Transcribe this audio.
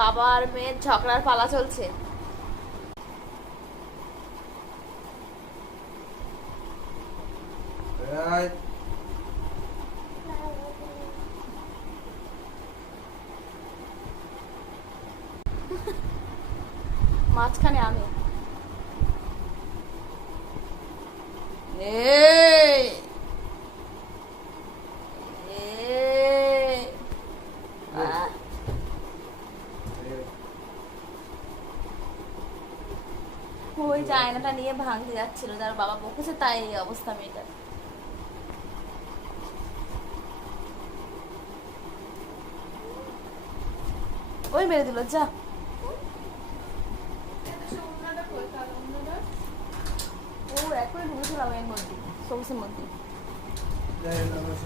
বাবা আর মেয়ের ঝগড়ার পালা চলছে। মাঝখানে আমি এই ওই যে আয়নাটা নিয়ে ভাঙতে যাচ্ছিল, যার বাবা বকেছে তাই এই অবস্থা মেয়েটার। ওই মেরে দিল যা। ও এখনই ঢুকেছিলাম এর মধ্যে, সবুজের মধ্যে।